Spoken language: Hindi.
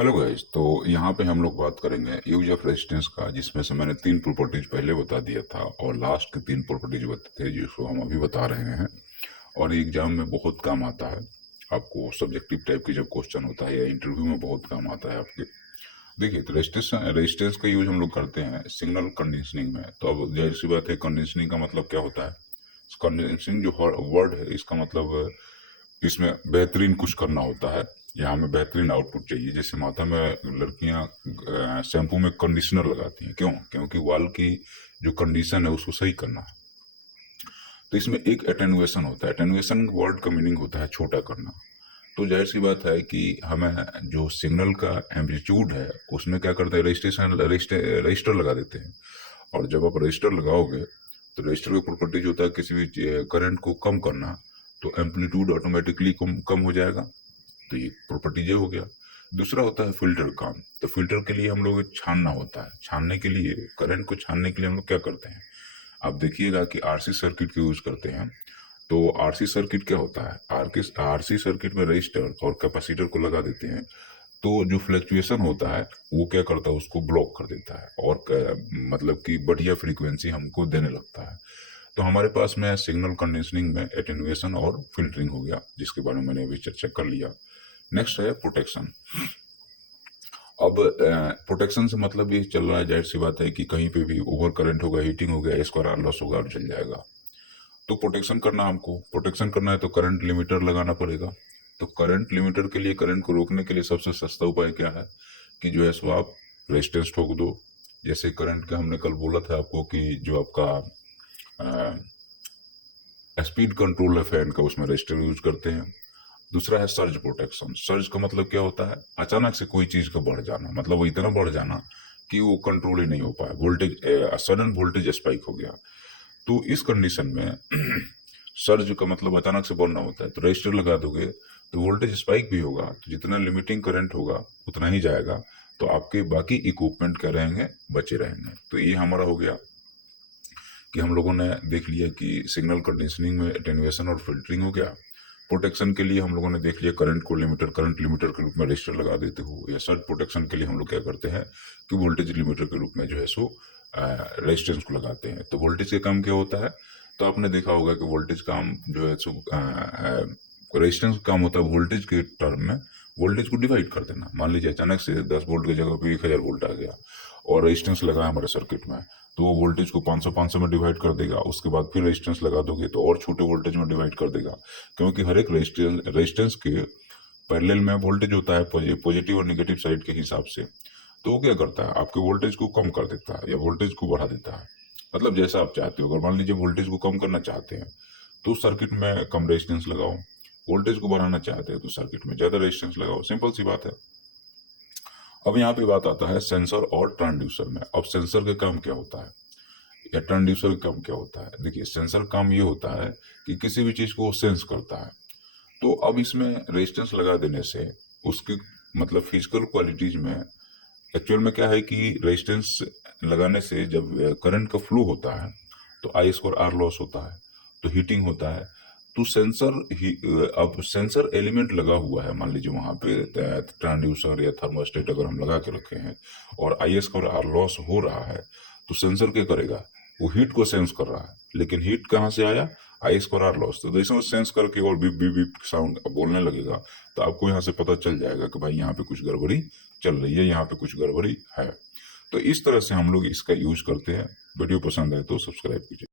Hello guys. तो यहाँ पे हम लोग बात करेंगे यूज ऑफ रेजिस्टेंस का, जिसमें से मैंने तीन प्रॉपर्टीज पहले बता दिया था और लास्ट के तीन प्रॉपर्टीज बताते थे जिसको हम अभी बता रहे हैं। और एग्जाम में बहुत काम आता है आपको, सब्जेक्टिव टाइप की जब क्वेश्चन होता है या इंटरव्यू में बहुत काम आता है आपके। देखिए, तो रेजिस्टेंस का यूज हम लोग करते हैं सिग्नल कंडीशनिंग में। तो अब जाहिर सी बात है, कंडीशनिंग का मतलब क्या होता है। कंडीशनिंग जो वर्ड है, इसका मतलब इसमें बेहतरीन कुछ करना होता है या हमें बेहतरीन आउटपुट चाहिए। जैसे माथा में लड़कियां शैम्पू में कंडीशनर लगाती हैं, क्यों? क्योंकि वाल की जो कंडीशन है उसको सही करना है। तो इसमें एक एटेनुएशन होता है। एटेनुएशन वर्ड का मीनिंग होता है छोटा करना। तो जाहिर सी बात है कि हमें जो सिग्नल का एम्पलीट्यूड है उसमें क्या करते हैं, रजिस्टर लगा देते हैं। और जब आप रजिस्टर लगाओगे तो रजिस्टर का प्रॉपर्टीज होता है किसी भी करंट को कम करना, तो एम्पलीट्यूड ऑटोमेटिकली कम कम हो जाएगा। तो ये प्रॉपर्टी ये हो गया। दूसरा होता है फिल्टर काम। तो फिल्टर के लिए हम लोग छानना होता है। छानने के लिए, करंट को छानने के लिए हम लोग क्या करते हैं, आप देखिएगा कि आरसी सर्किट का यूज करते हैं। तो आरसी सर्किट क्या होता है, आरसी सर्किट में रजिस्टर और कैपेसिटर को लगा देते हैं। तो जो फ्लक्चुएशन होता है वो क्या करता है, उसको ब्लॉक कर देता है और मतलब कि बढ़िया फ्रीक्वेंसी हमको देने लगता है। तो हमारे पास में सिग्नल कंडीशनिंग में एटेन्युएशन और फिल्टरिंग हो गया, जिसके बारे में मैंने अभी चर्चा कर लिया। नेक्स्ट है प्रोटेक्शन। अब प्रोटेक्शन से मतलब ये चल रहा है, जाहिर सी बात है कि कहीं पे भी ओवर करंट होगा, हीटिंग हो गया, स्क्वायर आर लॉस होगा और जल जाएगा। तो प्रोटेक्शन करना, हमको प्रोटेक्शन करना है तो करंट लिमिटर लगाना पड़ेगा। तो करंट लिमिटर के लिए, करंट को रोकने के लिए सबसे सस्ता उपाय क्या है कि जो है सो आप रेजिस्टेंस ठोक दो। जैसे करंट का हमने कल बोला था आपको कि जो आपका स्पीड कंट्रोल है फैन का, उसमें रेजिस्टर यूज करते हैं। दूसरा है सर्ज प्रोटेक्शन। सर्ज का मतलब क्या होता है, अचानक से कोई चीज का बढ़ जाना, मतलब वो इतना बढ़ जाना कि वो कंट्रोल ही नहीं हो पाया, वोल्टेज सडन वोल्टेज स्पाइक हो गया। तो इस कंडीशन में सर्ज का मतलब अचानक से बढ़ना होता है। तो रजिस्टर लगा दोगे तो वोल्टेज स्पाइक भी होगा, तो जितना लिमिटिंग करंट होगा उतना ही जाएगा। तो आपके बाकी इक्विपमेंट क्या रहेंगे, बचे रहेंगे। तो ये हमारा हो गया कि हम लोगों ने देख लिया कि सिग्नल कंडीशनिंग में एटेन्युएशन और फिल्टरिंग हो गया। प्रोटेक्शन के लिए हम लोगों ने देख लिया करंट लिमिटर के रूप में रजिस्टर लगा देते हो, या सर्ज प्रोटेक्शन के लिए हम लोग क्या करते हैं कि वोल्टेज लिमिटर के रूप में जो है सो रेजिस्टेंस को लगाते हैं। तो वोल्टेज का काम क्या होता है, तो आपने देखा होगा कि वोल्टेज काम जो है सो रेजिस्टेंस का काम होता है वोल्टेज के टर्म में वोल्टेज को डिवाइड कर देना। मान लीजिए अचानक से 10 वोल्ट की जगह पे 1000 वोल्ट आ गया और रेजिस्टेंस लगा है हमारे सर्किट में, तो वो वोल्टेज को 500 में डिवाइड कर देगा। उसके बाद फिर रेजिस्टेंस लगा दोगे तो और छोटे वोल्टेज में डिवाइड कर देगा, क्योंकि हर एक रेजिस्टेंस के पैरेलल में वोल्टेज होता है पॉजिटिव और निगेटिव साइड के हिसाब से। तो वो क्या करता है, आपके वोल्टेज को कम कर देता है या वोल्टेज को बढ़ा देता है, मतलब जैसा आप चाहते हो। अगर मान लीजिए वोल्टेज को कम करना चाहते हैं तो सर्किट में कम रेजिस्टेंस लगाओ, वोल्टेज को बढ़ाना चाहते हैं तो सर्किट में ज्यादा रेजिस्टेंस लगाओ। सिंपल सी बात है। अब यहाँ पे बात आता है सेंसर और ट्रांसड्यूसर में। अब सेंसर का काम क्या होता है या ट्रांसड्यूसर का काम क्या होता है। देखिए, सेंसर काम ये होता है कि किसी भी चीज को वो सेंस करता है। तो अब इसमें रेजिस्टेंस लगा देने से उसकी मतलब फिजिकल क्वालिटीज में एक्चुअल में क्या है कि रेजिस्टेंस लगाने से जब करंट का फ्लो होता है तो आई स्क्वायर आर लॉस होता है, तो हीटिंग होता है। तो अब सेंसर एलिमेंट लगा हुआ है, मान लीजिए वहां पे ट्रांसड्यूसर या थर्मोस्टेट अगर हम लगा के रखे हैं और आई स्क्वायर आर लॉस हो रहा है, तो सेंसर क्या करेगा, वो हीट को सेंस कर रहा है। लेकिन हीट कहाँ से आया, आई स्क्वायर आर लॉस। तो जैसे वो सेंस करके और बीप बीप बीप साउंड बोलने लगेगा, तो आपको यहाँ से पता चल जाएगा कि भाई यहाँ पे कुछ गड़बड़ी चल रही है, यहाँ पे कुछ गड़बड़ी है। तो इस तरह से हम लोग इसका यूज करते हैं। वीडियो पसंद आए तो सब्सक्राइब कीजिए।